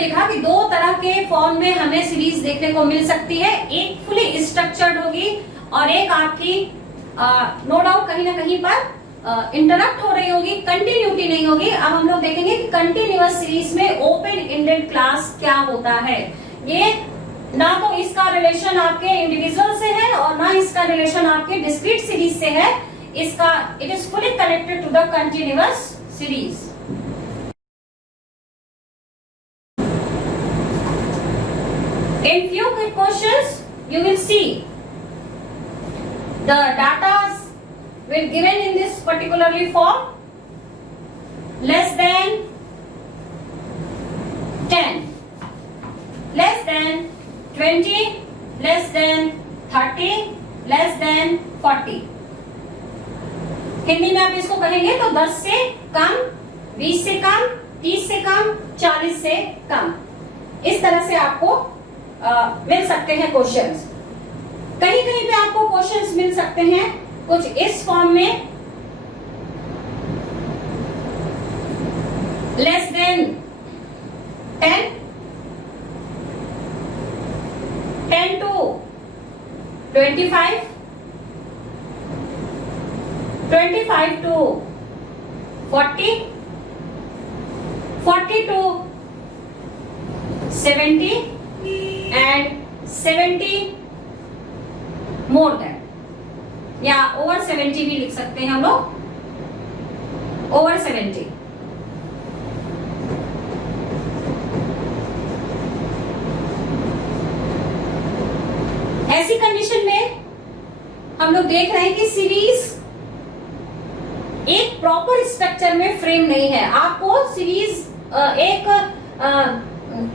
देखा कि दो तरह के फॉर्म में हमें सीरीज देखने को मिल सकती है, एक फुली स्ट्रक्चर्ड होगी और एक आपकी नो डाउट कहीं ना कहीं पर इंटरप्ट हो रही होगी, कंटिन्यूटी नहीं होगी। अब हम लोग देखेंगे कि कंटिन्यूअस सीरीज में ओपन एंडेड क्लास क्या होता है। ये ना तो इसका रिलेशन आपके इंडिविजुअल से है और ना इसका रिलेशन आपके डिस्क्रीट सीरीज से है, इसका it is fully connected to the continuous series. In few questions, you will see the data will given in this particularly form less than 10, less than 20, less than 30, less than 40। Hindi में आप इसको कहेंगे तो 10 से कम, 20 से कम, 30 से कम, 40 से कम, इस तरह से आपको मिल सकते हैं क्वेश्चंस। कहीं कहीं पे आपको क्वेश्चंस मिल सकते हैं कुछ इस फॉर्म में, less than 10, 10 to 25, 25 to 40, 40 to 70 and 70 more than, या ओवर 70 भी लिख सकते हैं हम लोग, ओवर 70। ऐसी कंडीशन में हम लोग देख रहे हैं कि सीरीज एक प्रॉपर स्ट्रक्चर में फ्रेम नहीं है। आपको सीरीज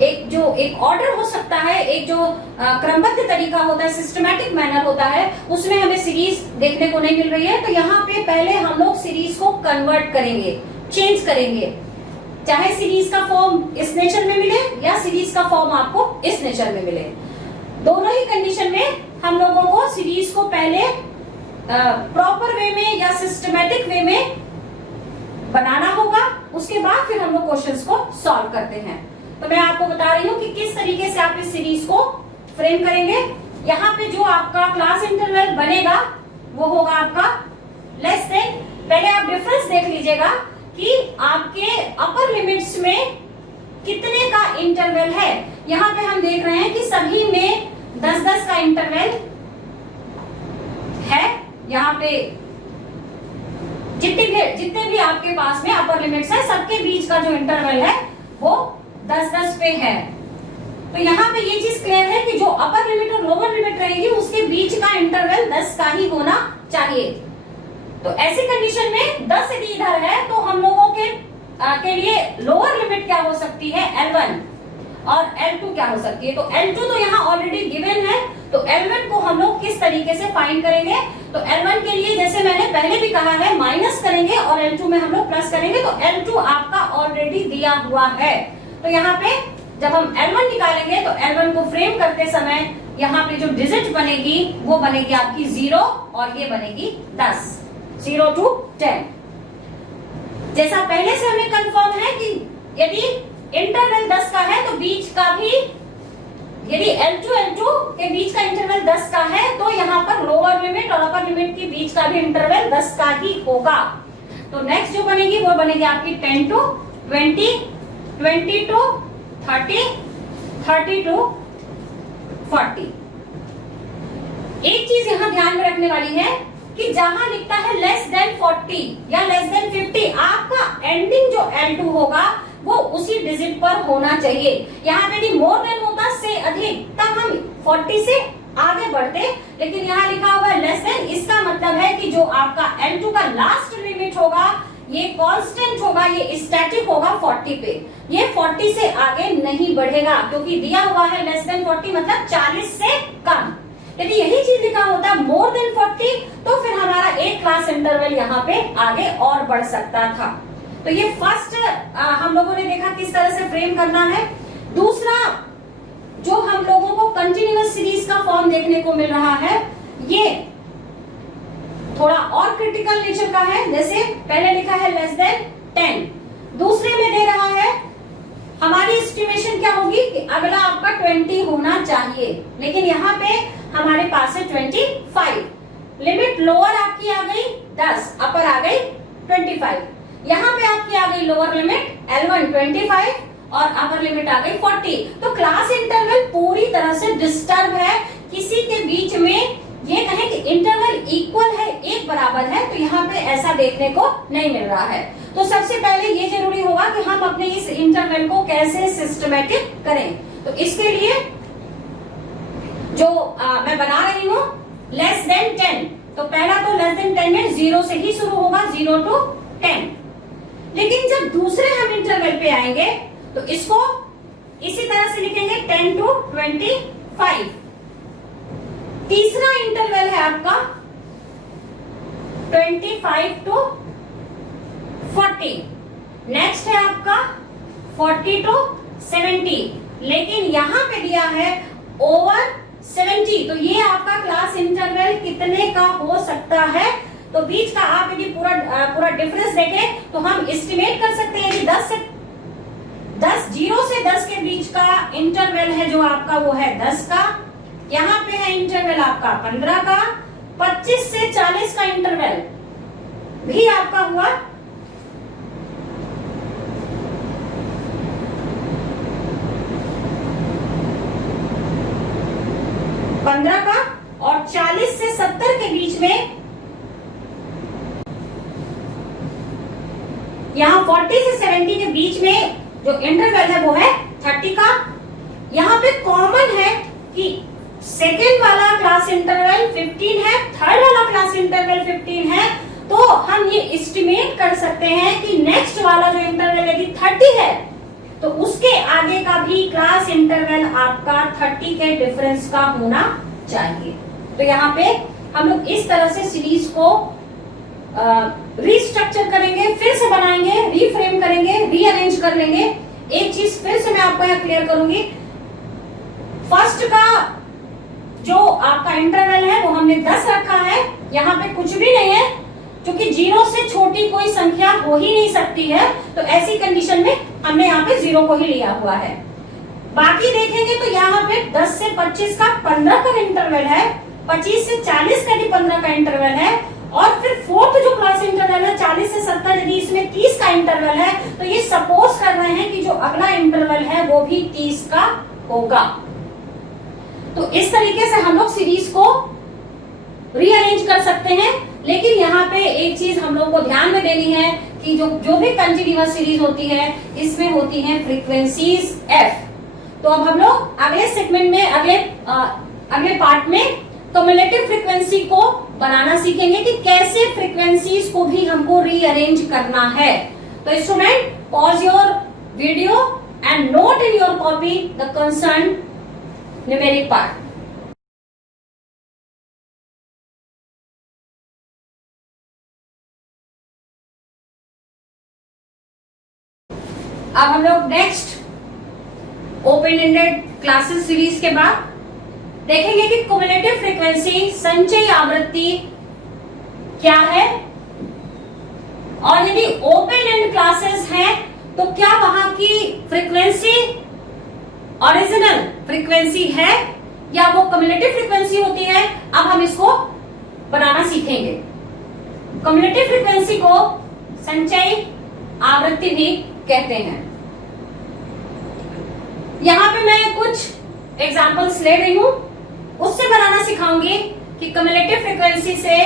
एक ऑर्डर हो सकता है, एक जो क्रमबद्ध तरीका होता है, सिस्टमैटिक मैनर होता है, उसमें हमें सीरीज देखने को नहीं मिल रही है। तो यहाँ पे पहले हम लोग सीरीज को कन्वर्ट करेंगे, चेंज करेंगे, चाहे सीरीज का फॉर्म इस नेचर में मिले या सीरीज का फॉर्म आपको इस नेचर में मिले। दोनों ही कंडीशन में हम लोगों को सीरीज को पहले प्रॉपर वे में या सिस्टमैटिक वे में बनाना होगा, उसके बाद फिर हम लोग क्वेश्चंस को सॉल्व करते हैं। तो मैं आपको बता रही हूँ कि किस तरीके से आप इस सीरीज को फ्रेम करेंगे। यहाँ पे जो आपका क्लास इंटरवल बनेगा वो होगा आपका लेस देन, पहले आप डिफरेंस देख लीजिएगा कि आपके अपर लिमिट्स में कितने का इंटरवल है। यहाँ पे हम देख रहे हैं कि सभी में 10-10 का इंटरवल है। यहाँ पे जितने भी आपके पास में अपर लिमिट्स है, सबके बीच का जो इंटरवल है वो 10-10 पे है। तो यहाँ पे ये चीज क्लियर है कि जो अपर लिमिट और लोअर लिमिट रहेगी उसके बीच का इंटरवल 10 का ही होना चाहिए। तो ऐसी कंडीशन में 10 यदि इधर है तो हम लोगों के लिए लोअर लिमिट क्या हो सकती है, L1, और L2 क्या हो सकती है। तो L2 तो यहाँ ऑलरेडी गिवन है, तो L1 को हम लोग किस तरीके से फाइंड करेंगे। तो L1 के लिए जैसे मैंने पहले भी कहा है, माइनस करेंगे और L2 में हम लोग प्लस करेंगे। तो L2 आपका ऑलरेडी दिया हुआ है। तो यहाँ पे जब हम L1 निकालेंगे तो L1 को फ्रेम करते समय यहाँ पे जो डिजिट बनेगी वो बनेगी आपकी 0 और ये बनेगी 10, 0 to 10। जैसा पहले से हमें कंफर्म है कि यदि इंटरवल 10 का है तो बीच का भी, यदि L2 के बीच का इंटरवल 10 का है तो यहाँ पर लोअर लिमिट और अपर लिमिट के बीच का भी इंटरवल 10 का ही होगा। तो नेक्स्ट जो बनेगी वो बनेगी आपकी 10 to 20, 20 to 30, 30 to 40। एक चीज यहाँ ध्यान में रखने वाली है कि जहां लिखता है लेस देन 40 या लेस देन 50, आपका एंडिंग जो L2 होगा वो उसी डिजिट पर होना चाहिए। यहाँ पे यदि मोर देन होता से अधिक तब हम 40 से आगे बढ़ते, लेकिन यहाँ लिखा हुआ है लेस देन, इसका मतलब है कि जो आपका L2 का लास्ट लिमिट होगा ये कांस्टेंट होगा, ये स्टैटिक होगा 40 पे, ये 40 से आगे नहीं बढ़ेगा क्योंकि दिया हुआ है लेस देन 40 मतलब 40 से कम। यदि यही चीज लिखा होता मोर देन 40 तो फिर हमारा एक क्लास इंटरवल यहाँ पे आगे और बढ़ सकता था। तो ये फर्स्ट हम लोगों ने देखा किस तरह से फ्रेम करना है। दूसरा जो हम लोगों को कंटिन्यूअस सीरीज का फॉर्म देखने को मिल रहा है ये थोड़ा और क्रिटिकल नेचर का है। जैसे पहले लिखा है लेस देन 10, दूसरे में दे रहा है हमारी एस्टिमेशन क्या होगी कि अगला आपका 20 होना चाहिए, लेकिन यहाँ पे हमारे पास है 25। लिमिट लोअर आपकी आ गई 10, अपर आ गई 25। यहाँ पे आपकी आ गई लोअर लिमिट L1 25 और अपर लिमिट आ गई 40। तो क्लास इंटरवल पूरी तरह से डिस्टर्ब है। किसी के बीच में ये कहें कि इंटरवल इक्वल है, एक बराबर है, तो यहाँ पे ऐसा देखने को नहीं मिल रहा है। तो सबसे पहले ये जरूरी होगा कि हम अपने इस इंटरवल को कैसे सिस्टमेटिक करें। तो इसके लिए जो मैं बना रही हूँ लेस देन 10, तो पहला तो लेस देन 10 में 0 से ही शुरू होगा, 0 to 10। लेकिन जब दूसरे हम इंटरवल पे आएंगे तो इसको इसी तरह से लिखेंगे 10 to 25। तीसरा इंटरवल है आपका 25 to 40। नेक्स्ट है आपका 40 to 70, लेकिन यहां पे दिया है ओवर 70। तो ये आपका क्लास इंटरवल कितने का हो सकता है? तो बीच का आप यदि पूरा डिफरेंस देखें तो हम एस्टिमेट कर सकते हैं कि 0 से 10 के बीच का इंटरवल है जो आपका वो है 10 का। यहाँ पे है इंटरवल आपका 15 का। 25 से 40 का इंटरवल भी आपका हुआ 15 का, और 40 से 70 के बीच में यहाँ 40 से 70 के बीच में जो इंटरवल है वो है 30 का। यहाँ पे कॉमन है कि सेकेंड वाला क्लास इंटरवल 15 है, थर्ड वाला क्लास इंटरवल 15 है। तो हम ये एस्टिमेट कर सकते हैं कि नेक्स्ट वाला जो इंटरवल यदि 30 है तो उसके आगे का भी क्लास इंटरवल आपका 30 के डिफरेंस का होना चाहिए। तो यहाँ पे हम लोग इस तरह से सीरीज को रीस्ट्रक्चर करेंगे, फिर से बनाएंगे, रीफ्रेम करेंगे, रीअरेंज कर लेंगे। एक चीज फिर से मैं आपको यहाँ क्लियर करूंगी, फर्स्ट का जो आपका इंटरवल है वो हमने 10 रखा है। यहाँ पे कुछ भी नहीं है, क्योंकि 0 से छोटी कोई संख्या हो ही नहीं सकती है। तो ऐसी कंडीशन में हमने यहाँ पे 0 को ही लिया हुआ है। बाकी देखेंगे तो यहाँ पे 10 से 25 का 15 का इंटरवल है, 25 से 40 का भी 15 का इंटरवल है, और फिर फोर्थ जो क्लास इंटरवल है 40 से 70 यदि इसमें 30 का इंटरवल है, तो ये सपोज कर रहे हैं कि जो अगला इंटरवल है वो भी 30 का होगा। तो इस तरीके से हम लोग सीरीज को रीअरेंज कर सकते हैं। लेकिन यहाँ पे एक चीज हम लोग को ध्यान में देनी है कि जो भी कंटिन्यूअस सीरीज होती है इसमें होती है फ्रीक्वेंसीज f। तो अब हम लोग अगले सेगमेंट में अगले पार्ट में कम्युलेटिव फ्रीक्वेंसी को बनाना सीखेंगे कि कैसे फ्रीक्वेंसीज को भी हमको रीअरेंज करना है। तो student, pause your video and note in your copy the concern numeric part. अब हम लोग next open ended classes series के बाद देखेंगे कि क्युमुलेटिव फ्रीक्वेंसी संचयी आवृत्ति क्या है, और यदि ओपन एंड क्लासेस हैं तो क्या वहां की फ्रीक्वेंसी ओरिजिनल फ्रीक्वेंसी है या वो क्युमुलेटिव फ्रीक्वेंसी होती है। अब हम इसको बनाना सीखेंगे। क्युमुलेटिव फ्रीक्वेंसी को संचयी आवृत्ति भी कहते हैं। यहां पे मैं कुछ एग्जांपल्स ले रही हूं, उससे बनाना सिखाऊंगी कि क्युमुलेटिव फ्रीक्वेंसी से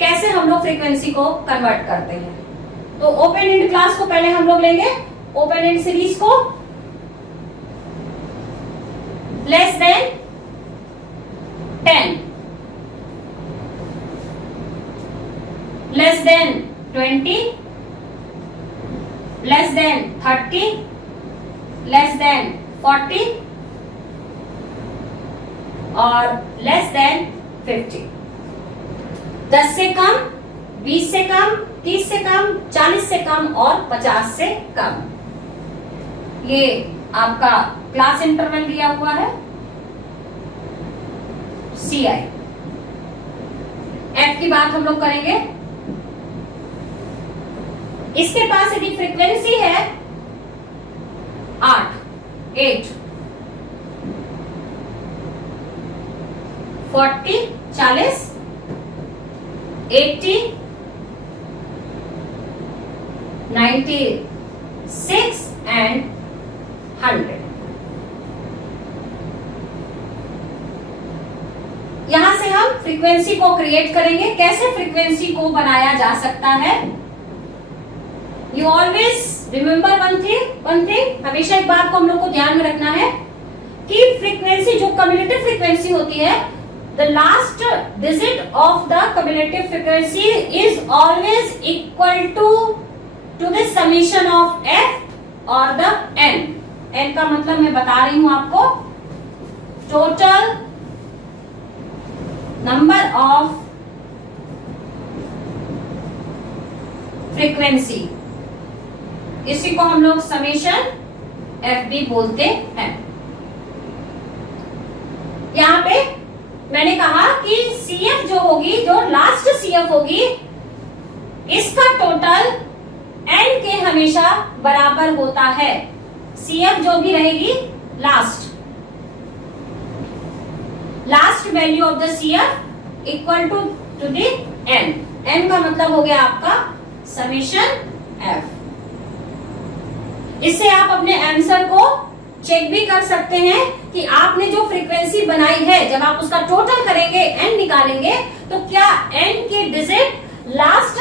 कैसे हम लोग फ्रीक्वेंसी को कन्वर्ट करते हैं। तो ओपन एंड क्लास को पहले हम लोग लेंगे, ओपन एंड सीरीज को less than 10, less than 20, less than 30, less than 40 और लेस देन 50। 10 से कम, 20 से कम, 30 से कम, 40 से कम और 50 से कम। ये आपका क्लास इंटरवल दिया हुआ है CI। F की बात हम लोग करेंगे। इसके पास यदि फ्रीक्वेंसी है 8, 8 40 40 80 96 and 100। यहां से हम फ्रीक्वेंसी को क्रिएट करेंगे। कैसे फ्रीक्वेंसी को बनाया जा सकता है? You always remember one thing, हमेशा एक बात को हम लोग को ध्यान में रखना है कि फ्रीक्वेंसी, जो कम्युलेटिव फ्रीक्वेंसी होती है, the last digit of the cumulative frequency is always equal to the summation of F और द एन। एन का मतलब मैं बता रही हूं आपको, टोटल नंबर ऑफ फ्रीक्वेंसी, इसी को हम लोग समेशन एफ भी बोलते हैं। यहां पे मैंने कहा कि सीएफ जो होगी, जो लास्ट सीएफ होगी, इसका टोटल एन के हमेशा बराबर होता है। सीएफ जो भी रहेगी, last value of the CF equal to the N. N का मतलब हो गया आपका समेशन एफ। इससे आप अपने आंसर को चेक भी कर सकते हैं कि आपने जो फ्रीक्वेंसी बनाई है, जब आप उसका टोटल करेंगे, एन निकालेंगे, तो क्या एन के डिजिट लास्ट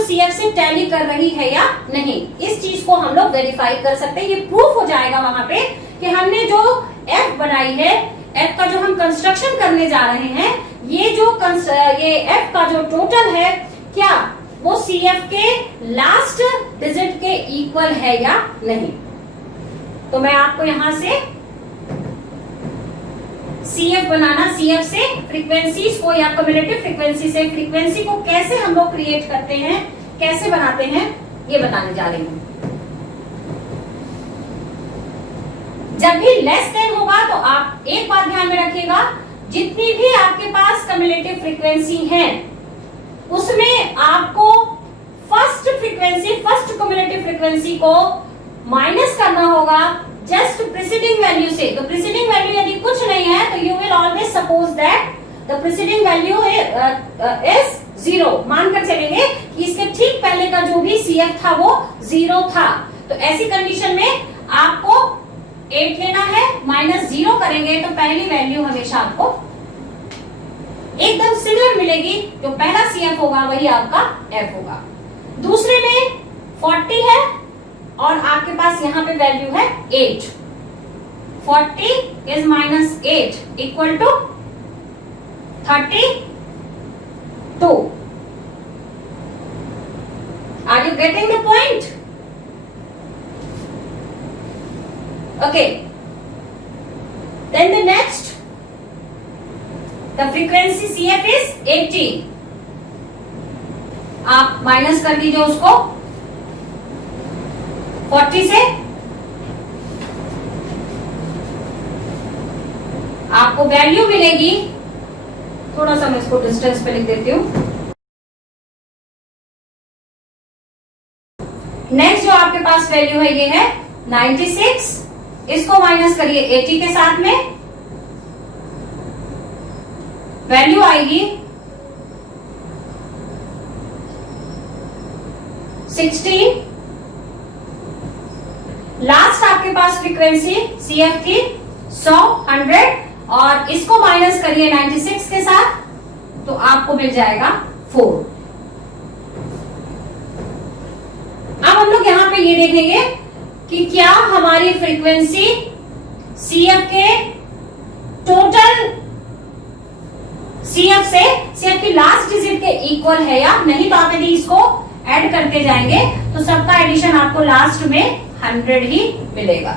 सीएफ से टैली कर रही है या नहीं। इस चीज को हम लोग वेरीफाई कर सकते हैं। ये प्रूफ हो जाएगा वहां पे कि हमने जो एफ बनाई है, एफ का जो हम कंस्ट्रक्शन करने जा रहे हैं, ये एफ का जो टोटल है, क्या वो सीएफ के लास्ट डिजिट के इक्वल है या नहीं। तो मैं आपको यहां से सीएफ बनाना, सीएफ से फ्रीक्वेंसीज को या कम्युलेटिव फ्रीक्वेंसी से फ्रीक्वेंसी को कैसे हम लोग क्रिएट करते हैं, कैसे बनाते हैं, ये बताने जा रही हूं। जब भी लेस देन होगा तो आप एक बात ध्यान में रखिएगा, जितनी भी आपके पास कम्युलेटिव फ्रीक्वेंसी है, उसमें आपको फर्स्ट कम्युलेटिव फ्रीक्वेंसी को माइनस करना होगा जस्ट प्रीसीडिंग वैल्यू से। तो प्रीसीडिंग वैल्यू यदि कुछ नहीं है तो you will always suppose that the preceding value is 0। मानकर चलेंगे कि इसके ठीक पहले का जो भी सीएफ था वो 0 था। तो ऐसी कंडीशन में आपको 8 लेना है, -0 करेंगे तो पहली वैल्यू हमेशा आपको एकदम सिमिलर मिलेगी। जो पहला सीएफ होगा वही आपका एफ होगा। दूसरे में 40 है और आपके पास यहां पे वैल्यू है 8। 40 is -8 equal to 32। Are you getting the point? Okay, then the next, the frequency CF is 80। आप माइनस कर दीजिए उसको 40 से, आपको वैल्यू मिलेगी, थोड़ा सा मैं इसको डिस्टेंस पे लिख देती हूं। नेक्स्ट जो आपके पास वैल्यू है ये है 96। इसको माइनस करिए 80 के साथ में, वैल्यू आएगी 16। लास्ट आपके पास फ्रीक्वेंसी सीएफ थी 100, 100 और इसको माइनस करिए 96 के साथ तो आपको मिल जाएगा 4। अब हम लोग यहां पे ये देखेंगे कि क्या हमारी फ्रीक्वेंसी सीएफ के टोटल सीएफ की लास्ट डिजिट के इक्वल है या नहीं। तो आप यदि इसको ऐड करते जाएंगे तो सबका एडिशन आपको लास्ट में 100 ही मिलेगा।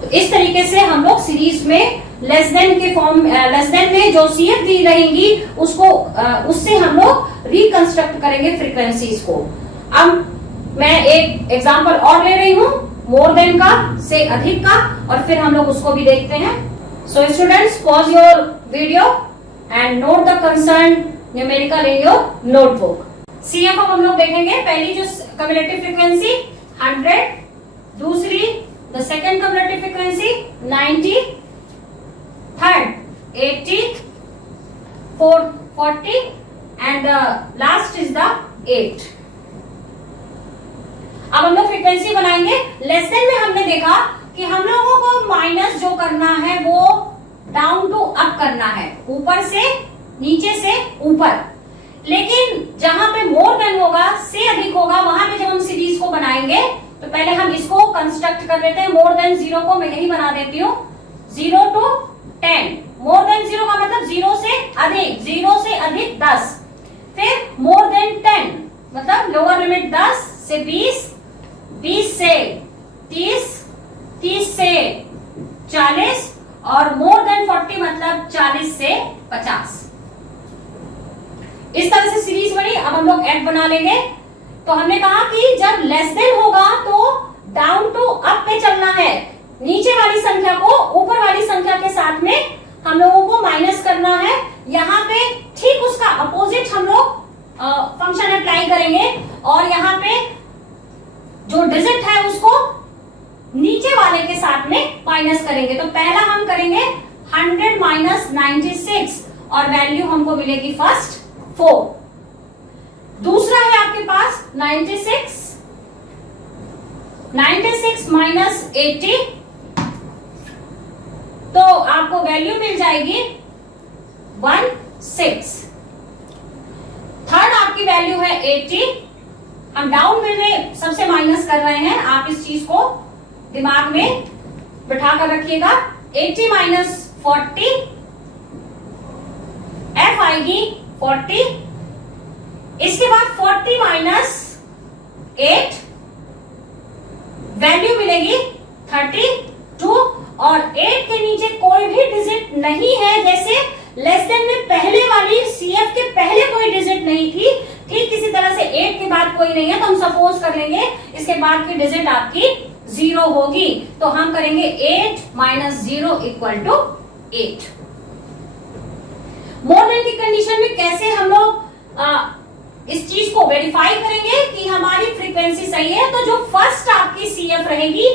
तो इस तरीके से हम लोग सीरीज में लेस देन के फॉर्म, लेस देन में जो सीएफ दी रहेंगी उसको उससे हम लोग रिकंस्ट्रक्ट करेंगे फ्रीक्वेंसीज को। अब मैं एक एग्जांपल और ले रही हूं, मोर देन का, से अधिक का, और फिर हम लोग उसको भी देखते हैं। So students, pause your video and note the concern numerical in your notebook. CF हम लोग देखेंगे। पहली जो कम्युलेटिव फ्रीक्वेंसी 100, दूसरी the second cumulative frequency 90, third 80, fourth 40 and the last is the 8। अब हम लोग फ्रीक्वेंसी बनाएंगे। लेस देन में हमने देखा कि हम लोगों को माइनस जो करना है वो डाउन टू अप करना है, ऊपर से नीचे से ऊपर। लेकिन जहां पे मोर देन होगा, से अधिक होगा, वहां पे जब हम सीरीज को बनाएंगे तो पहले हम इसको कंस्ट्रक्ट कर लेते हैं। मोर देन 0 को मैं यही बना देती हूँ, 0 to 10। मोर देन 0 का मतलब 0 से अधिक, 0 से अधिक 10। फिर मोर देन 10 मतलब लोअर लिमिट 10 से 20, 20 से 30, 30 से 40 और मोर देन 40 मतलब 40 से 50। इस तरह से सीरीज बनी। अब हम लोग एड बना लेंगे। तो हमने कहा कि जब लेस देन होगा तो डाउन टू अप पे चलना है, नीचे वाली संख्या को ऊपर वाली संख्या के साथ में हम लोगों को माइनस करना है। यहाँ पे ठीक उसका अपोजिट हम लोग फंक्शन अप्लाई करेंगे और यहाँ पे जो डिजिट है उसको नीचे वाले के साथ में माइनस करेंगे। तो पहला हम करेंगे 100 माइनस 96 और वैल्यू हमको मिलेगी फर्स्ट 4। दूसरा है आपके पास 96 माइनस 80, तो आपको वैल्यू मिल जाएगी 16। थर्ड आपकी वैल्यू है 80। हम डाउन में सबसे माइनस कर रहे हैं, आप इस चीज को दिमाग में बिठा कर रखिएगा। 80 माइनस 40, एफ आएगी 40। इसके बाद 40 माइनस 8, वैल्यू मिलेगी 32 और 8 के नीचे कोई भी डिजिट नहीं है। जैसे लेस देन में पहले वाली सीएफ के पहले कोई डिजिट नहीं थी, ठीक इसी तरह से 8 के बाद कोई नहीं है। तो हम सपोज कर लेंगे इसके बाद की डिजिट आपकी 0 होगी। तो हम करेंगे 8 minus 0 equal to 8। More than की कंडीशन में कैसे हम लोग इस चीज को वेरीफाई करेंगे कि हमारी फ्रीक्वेंसी सही है। तो जो फर्स्ट आपकी सीएफ रहेगी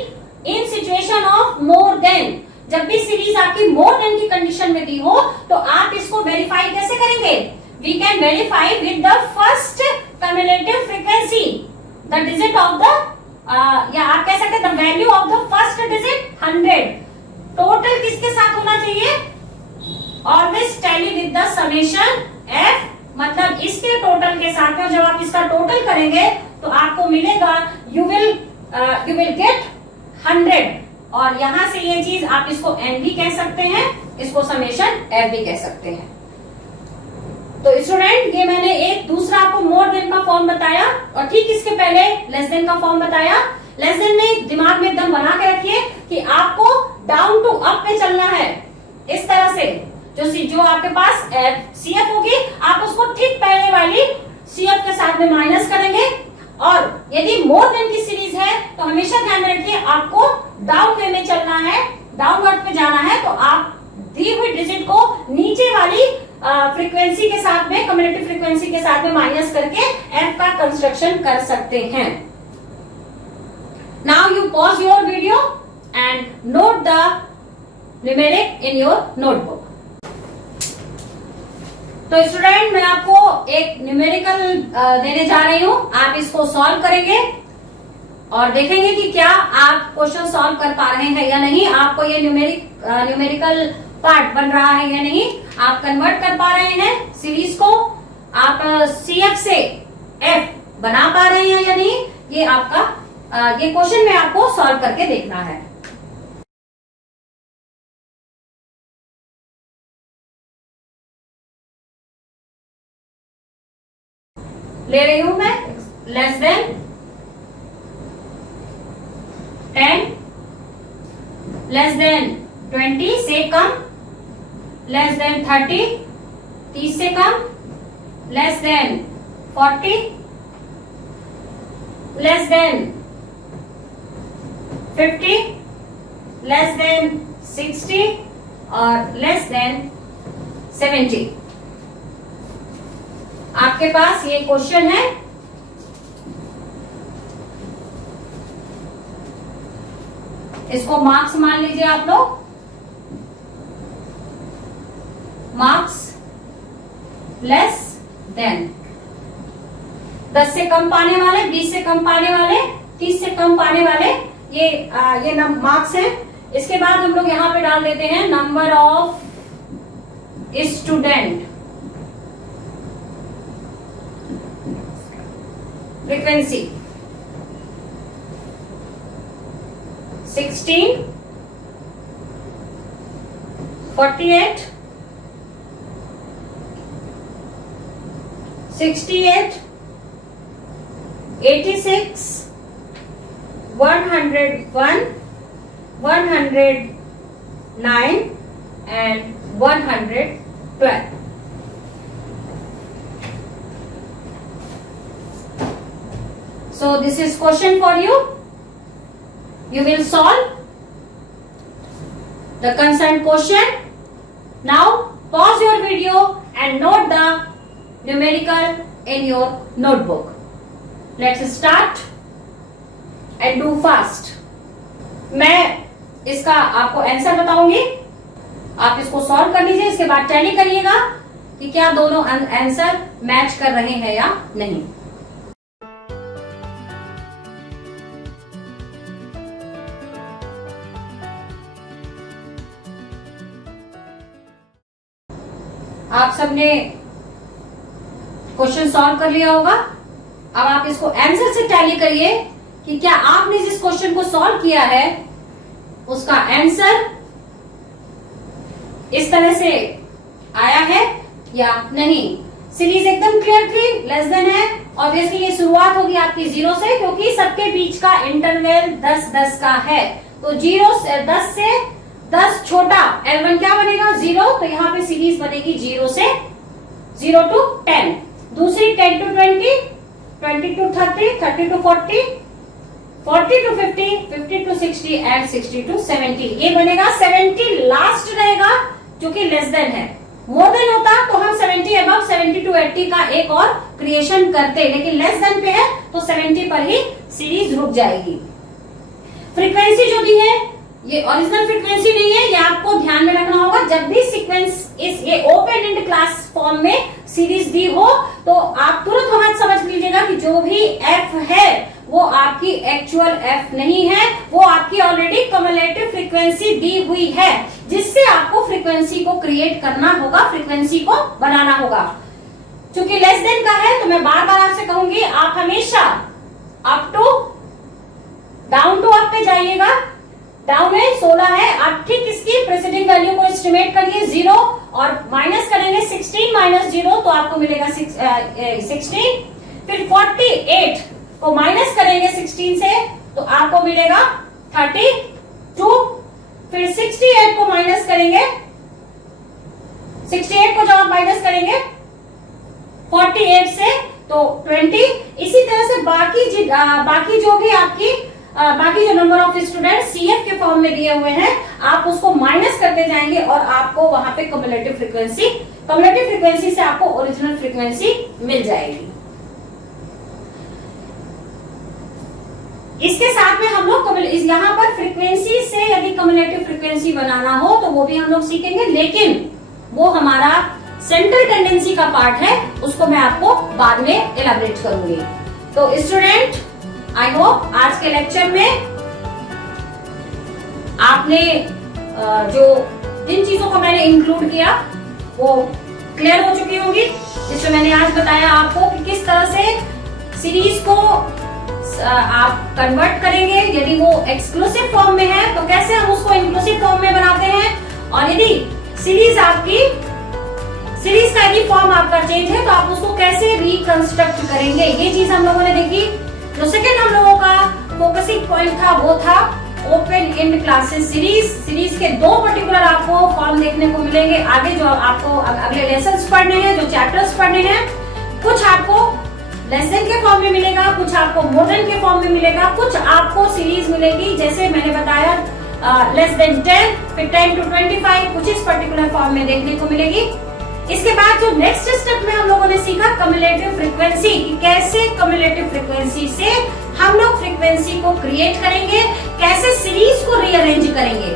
इन सिचुएशन ऑफ मोर देन, जब भी सीरीज आपकी मोर देन की कंडीशन में दी हो तो आप इसको वेरीफाई कैसे करेंगे? We can verify with the first cumulative frequency, the digit of the या आप कह सकते हैं the value of the first digit 100। Total किसके साथ होना चाहिए? Always tally with the summation F, मतलब इसके टोटल के साथ में। जब आप इसका टोटल करेंगे तो आपको मिलेगा यू विल गेट 100। और यहां से ये चीज आप इसको एन भी कह सकते हैं, इसको समेशन एफ भी कह सकते हैं। तो स्टूडेंट, ये मैंने एक दूसरा आपको मोर देन का फॉर्म बताया और ठीक इसके पहले लेस देन का फॉर्म बताया। लेस देन में दिमाग में एकदम बना के रखिए कि आपको डाउन टू अप पे चलना है। इस तरह से जो आपके पास सीएफ होगी आप उसको ठीक पहले वाली सीएफ के साथ में माइनस करेंगे। और यदि मोर देन की सीरीज है तो हमेशा ध्यान रखिए आपको डाउन वे में चलना है, डाउनवर्ड पे जाना है। तो आप दी हुई डिजिट को नीचे वाली फ्रीक्वेंसी के साथ में, कम्युलेटिव फ्रीक्वेंसी के साथ में माइनस करके एफ का कंस्ट्रक्शन कर सकते हैं। Now you pause your video and note the numeric in your notebook. तो स्टूडेंट, मैं आपको एक न्यूमेरिकल देने जा रही हूं, आप इसको सॉल्व करेंगे और देखेंगे कि क्या आप क्वेश्चन सॉल्व कर पा रहे हैं या नहीं, आपको ये न्यूमेरिकल पार्ट बन रहा है या नहीं, आप कन्वर्ट कर पा रहे हैं सीरीज को, आप सीएफ से एफ बना पा रहे हैं या नहीं, ये आपका ये क्वेश्चन में आपको सॉल्व करके देखना है। ले रही हूं मैं लेस देन 10, लेस देन 20 से कम, लेस देन 30 30 से कम, less than 40, less than 50, less than 60 और लेस देन 70। आपके पास ये क्वेश्चन है। इसको मार्क्स मान लीजिए आप लोग, मार्क्स लेस देन 10 से कम पाने वाले, 20 से कम पाने वाले, 30 से कम पाने वाले, ये मार्क्स है। इसके बाद हम लोग यहां पे डाल देते हैं number of student, frequency 16, 48, 68, 86, 101, 109 and 112. So this is question for you. You will solve the concerned question. Now pause your video and note the numerical in your notebook. Let's start and do fast. मैं इसका आपको answer बताऊंगी, आप इसको solve कर लीजिए। इसके बाद टैली करिएगा कि क्या दोनों आंसर मैच कर रहे हैं या नहीं। आप सबने क्वेश्चन सॉल्व कर लिया होगा। अब आप इसको आंसर से टैली करिए कि क्या आपने जिस क्वेश्चन को सॉल्व किया है उसका आंसर इस तरह से आया है या नहीं। सीरीज एकदम क्लियर थी, लेस देन है। ऑब्वियसली ये शुरुआत होगी आपकी 0 से, क्योंकि सबके बीच का इंटरवल 10-10 का है। तो 10 से 10 छोटा L1 क्या बनेगा 0, तो यहाँ पे सीरीज बनेगी 0 से 0 to 10, दूसरी 10 to 20, 20 to 30, 30 to 40, 40 to 50, 50 to 60 and 60 to 70। ये बनेगा 70 लास्ट रहेगा जो कि लेस देन है। मोर देन होता तो हम 70 अबव 70 to 80 का एक और क्रिएशन करते, लेकिन लेस देन पे है तो 70 पर ही सीरीज रुक जाएगी। फ्रीक्वेंसी जो दी है ये ओरिजिनल फ्रीक्वेंसी नहीं है, ये आपको ध्यान में रखना होगा। जब भी सीक्वेंस ये ओपन एंड क्लास फॉर्म में सीरीज दी हो तो आप तुरंत वहां समझ लीजिएगा कि जो भी एफ है वो आपकी एक्चुअल एफ नहीं है, वो आपकी ऑलरेडी कम्युलेटिव फ्रीक्वेंसी दी हुई है, जिससे आपको फ्रीक्वेंसी को क्रिएट करना होगा, फ्रीक्वेंसी को बनाना होगा। क्योंकि लेस देन का है तो मैं बार बार आपसे कहूंगी आप हमेशा up to down to up पे जाइएगा। डाउन में 16 है, आप ठीक इसकी प्रेसिडेंट वैल्यू को एस्टिमेट करिए 0 और माइनस करेंगे 16 माइनस 0 तो आपको मिलेगा 16। फिर 48 को माइनस करेंगे 16 से तो आपको मिलेगा 32। फिर 68 को माइनस करेंगे, 68 को जब आप माइनस करेंगे 48 से तो 20। इसी तरह से बाकी जो भी आपकी बाकी जो नंबर ऑफ स्टूडेंट सीएफ के फॉर्म में दिए हुए हैं आप उसको माइनस करते जाएंगे और आपको वहां पे कम्युलेटिव फ्रीक्वेंसी से आपको ओरिजिनल फ्रीक्वेंसी मिल जाएगी। इसके साथ में हम लोग यहाँ पर फ्रीक्वेंसी से यदि कम्युलेटिव फ्रीक्वेंसी बनाना हो तो वो भी हम लोग सीखेंगे, लेकिन वो हमारा सेंट्रल टेंडेंसी का पार्ट है, उसको मैं आपको बाद में एलाबरेट करूंगी। तो स्टूडेंट आई होप आज के लेक्चर में आपने जो जिन चीजों को मैंने इंक्लूड किया वो क्लियर हो चुकी होंगी, जिसमें मैंने आज बताया आपको कि किस तरह से सीरीज को आप कन्वर्ट करेंगे। यदि वो एक्सक्लूसिव फॉर्म में है तो कैसे हम उसको इंक्लूसिव फॉर्म में बनाते हैं, और यदि सीरीज का यदि फॉर्म आपका चेंज है तो आप उसको कैसे रिकंस्ट्रक्ट करेंगे, ये चीज हम लोगों ने देखी। जो सेकंड हम लोगों का फोकसिंग पॉइंट था वो था ओपन एंड क्लासेस सीरीज के 2 पर्टिकुलर आपको फॉर्म देखने को मिलेंगे आगे, जो आपको अगले लेसन्स पढ़ने हैं, जो चैप्टर्स पढ़ने हैं। कुछ आपको लेसन के फॉर्म में मिलेगा, कुछ आपको मॉडर्न के फॉर्म में मिलेगा, कुछ आपको सीरीज मिलेगी जैसे मैंने बताया लेस देन 10, फिर 10 to 25 कुछ इस पर्टिकुलर फॉर्म में देखने को मिलेगी। इसके बाद जो नेक्स्ट स्टेप में हम लोगों ने सीखा कम्युलेटिव फ्रीक्वेंसी, कैसे कम्युलेटिव फ्रीक्वेंसी से हम लोग फ्रीक्वेंसी को क्रिएट करेंगे, कैसे सीरीज को रीअरेंज करेंगे,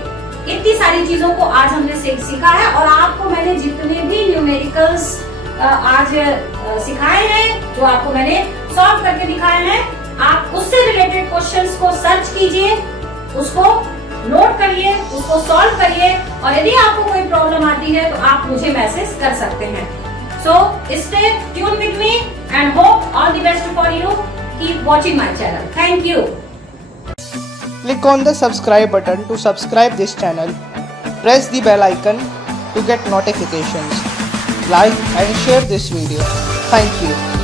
इतनी सारी चीजों को आज हमने सीखा है। और आपको मैंने जितने भी न्यूमेरिकल्स आज सिखाए हैं, जो आपको मैंने सॉल्व करके दिखाए हैं, आप उससे रिलेटेड क्वेश्चंस को सर्च कीजिए, उसको नोट करिए, उसको सॉल्व करिए, और यदि आपको कोई प्रॉब्लम आती है तो आप मुझे मैसेज कर सकते हैं। So stay tune with me and hope all the best for you. Keep watching my channel. Thank you. Click on the subscribe button to subscribe this channel. Press the bell icon to get notifications. Like and share this video. Thank you.